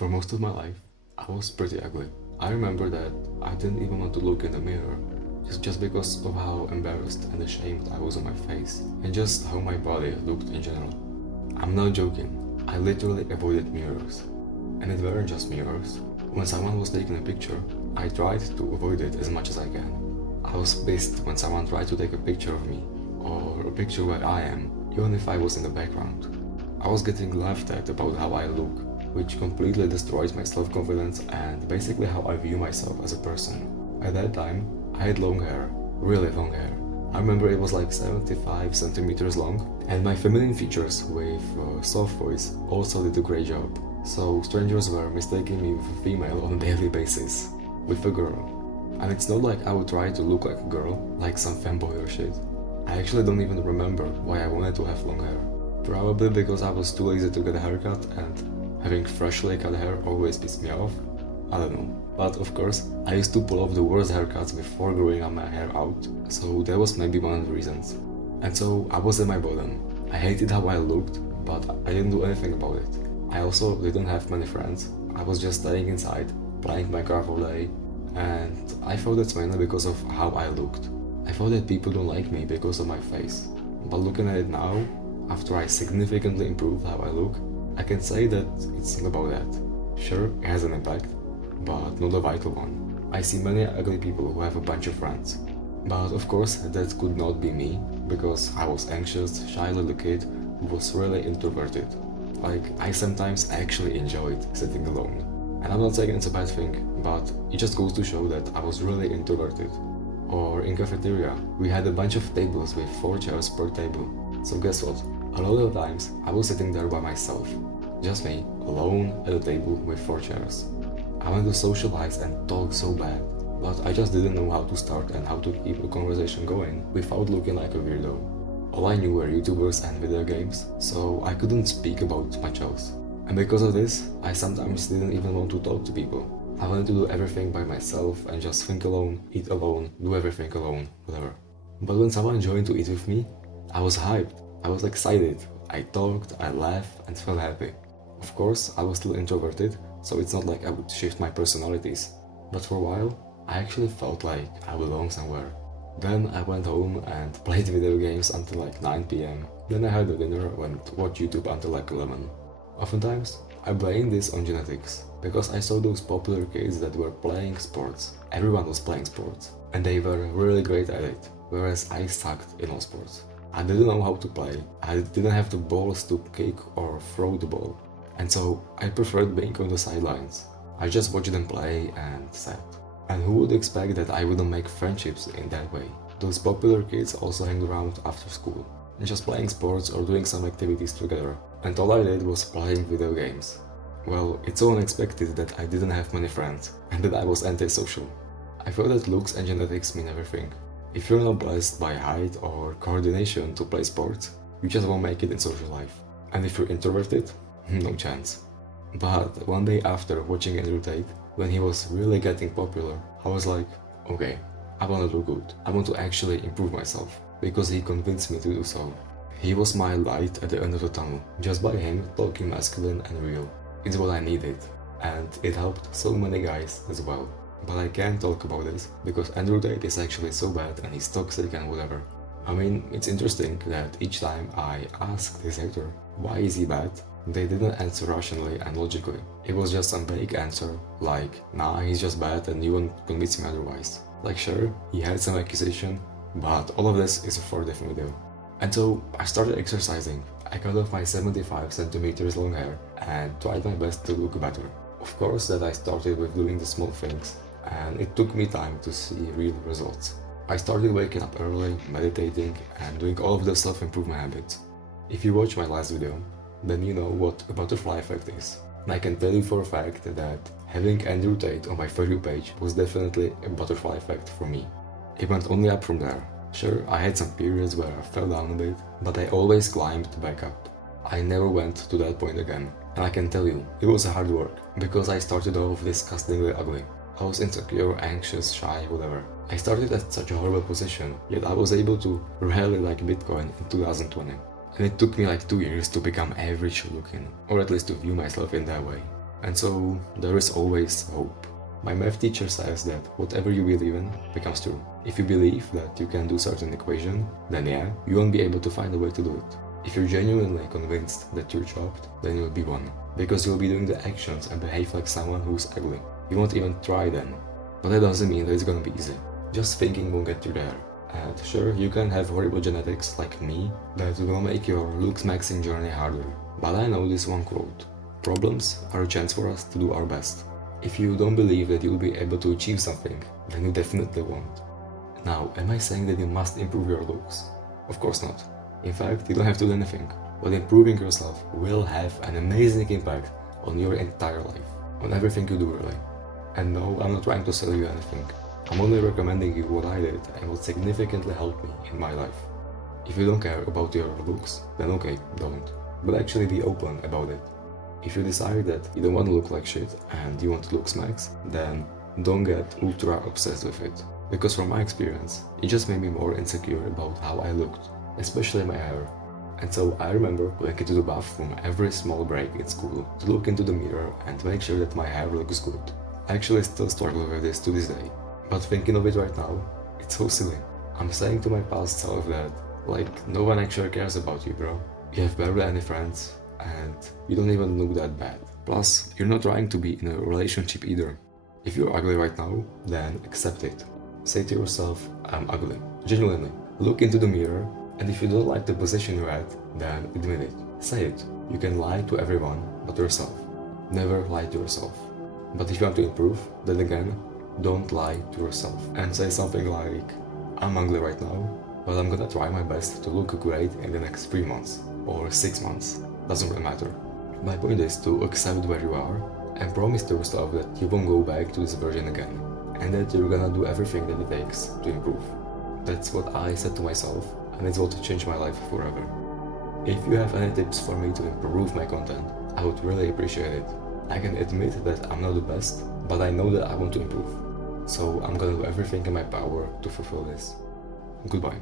For most of my life, I was pretty ugly. I remember that I didn't even want to look in the mirror, just because of how embarrassed and ashamed I was on my face, and just how my body looked in general. I'm not joking, I literally avoided mirrors. And it weren't just mirrors. When someone was taking a picture, I tried to avoid it as much as I can. I was pissed when someone tried to take a picture of me, or a picture where I am, even if I was in the background. I was getting laughed at about how I look, which completely destroys my self-confidence and basically how I view myself as a person. At that time, I had long hair, really long hair. I remember it was like 75 centimeters long, and my feminine features with soft voice also did a great job. So strangers were mistaking me with a female on a daily basis, with a girl. And it's not like I would try to look like a girl, like some fanboy or shit. I actually don't even remember why I wanted to have long hair. Probably because I was too lazy to get a haircut and having freshly cut hair always pissed me off. I don't know. But of course, I used to pull off the worst haircuts before growing my hair out, so that was maybe one of the reasons. And so I was at my bottom. I hated how I looked, but I didn't do anything about it. I also didn't have many friends. I was just staying inside, playing Minecraft all day, and I thought that's mainly because of how I looked. I thought that people don't like me because of my face. But looking at it now, after I significantly improved how I look, I can say that it's not about that. Sure, it has an impact, but not a vital one. I see many ugly people who have a bunch of friends. But of course, that could not be me, because I was anxious, shy little kid who was really introverted. Like, I sometimes actually enjoyed sitting alone. And I'm not saying it's a bad thing, but it just goes to show that I was really introverted. Or in cafeteria, we had a bunch of tables with 4 chairs per table. So guess what? A lot of times, I was sitting there by myself. Just me, alone at a table with 4 chairs. I wanted to socialize and talk so bad, but I just didn't know how to start and how to keep a conversation going without looking like a weirdo. All I knew were YouTubers and video games, so I couldn't speak about much else. And because of this, I sometimes didn't even want to talk to people. I wanted to do everything by myself and just think alone, eat alone, do everything alone, whatever. But when someone joined to eat with me, I was hyped, I was excited, I talked, I laughed and felt happy. Of course, I was still introverted, so it's not like I would shift my personalities. But for a while, I actually felt like I belonged somewhere. Then I went home and played video games until like 9 p.m. Then I had a dinner and watched YouTube until like 11. Oftentimes, I blame this on genetics, because I saw those popular kids that were playing sports. Everyone was playing sports, and they were really great at it, whereas I sucked in all sports. I didn't know how to play, I didn't have the balls to kick or throw the ball, and so I preferred being on the sidelines. I just watched them play and sat. And who would expect that I wouldn't make friendships in that way? Those popular kids also hang around after school, just playing sports or doing some activities together, and all I did was playing video games. Well, it's so unexpected that I didn't have many friends, and that I was antisocial. I thought that looks and genetics mean everything. If you're not blessed by height or coordination to play sports, you just won't make it in social life. And if you're introverted, no chance. But one day after watching Andrew Tate, when he was really getting popular, I was like, okay, I want to do good. I want to actually improve myself, because he convinced me to do so. He was my light at the end of the tunnel, just by him talking masculine and real. It's what I needed, and it helped so many guys as well. But I can't talk about this, because Andrew Tate is actually so bad and he's toxic and whatever. I mean, it's interesting that each time I asked this actor, why is he bad? They didn't answer rationally and logically. It was just some vague answer, like, nah, he's just bad and you won't convince me otherwise. Like, sure, he had some accusation, but all of this is for a different video. And so I started exercising. I cut off my 75 centimeters long hair and tried my best to look better. Of course that I started with doing the small things, and it took me time to see real results. I started waking up early, meditating, and doing all of the self-improvement habits. If you watch my last video, then you know what a butterfly effect is. And I can tell you for a fact that having Andrew Tate on my For You page was definitely a butterfly effect for me. It went only up from there. Sure, I had some periods where I fell down a bit, but I always climbed back up. I never went to that point again. And I can tell you, it was hard work, because I started off disgustingly ugly. I was insecure, anxious, shy, whatever. I started at such a horrible position, yet I was able to really like Bitcoin in 2020. And it took me like 2 years to become average looking, or at least to view myself in that way. And so there is always hope. My math teacher says that whatever you believe in becomes true. If you believe that you can do certain equation, then yeah, you won't be able to find a way to do it. If you're genuinely convinced that you're chopped, then you'll be one. Because you'll be doing the actions and behave like someone who's ugly. You won't even try then. But that doesn't mean that it's gonna be easy. Just thinking won't get you there. And sure, you can have horrible genetics like me that will make your looks maxing journey harder. But I know this one quote: problems are a chance for us to do our best. If you don't believe that you'll be able to achieve something, then you definitely won't. Now, am I saying that you must improve your looks? Of course not. In fact, you don't have to do anything. But improving yourself will have an amazing impact on your entire life. On everything you do, really. And no, I'm not trying to sell you anything. I'm only recommending you what I did and what significantly helped me in my life. If you don't care about your looks, then okay, don't. But actually be open about it. If you decide that you don't want to look like shit and you want to look smacks, then don't get ultra obsessed with it. Because from my experience, it just made me more insecure about how I looked, especially my hair. And so I remember going into the bathroom every small break in school to look into the mirror and make sure that my hair looks good. I actually still struggle with this to this day. But thinking of it right now, it's so silly. I'm saying to my past self that, like, no one actually cares about you, bro. You have barely any friends, and you don't even look that bad. Plus, you're not trying to be in a relationship either. If you're ugly right now, then accept it. Say to yourself, I'm ugly. Genuinely. Look into the mirror, and if you don't like the position you're at, then admit it. Say it. You can lie to everyone but yourself. Never lie to yourself. But if you want to improve, then again, don't lie to yourself. And say something like, I'm ugly right now, but I'm gonna try my best to look great in the next 3 months. Or 6 months. Doesn't really matter. My point is to accept where you are and promise to yourself that you won't go back to this version again. And that you're gonna do everything that it takes to improve. That's what I said to myself, and it's what changed my life forever. If you have any tips for me to improve my content, I would really appreciate it. I can admit that I'm not the best, but I know that I want to improve. So I'm gonna do everything in my power to fulfill this. Goodbye.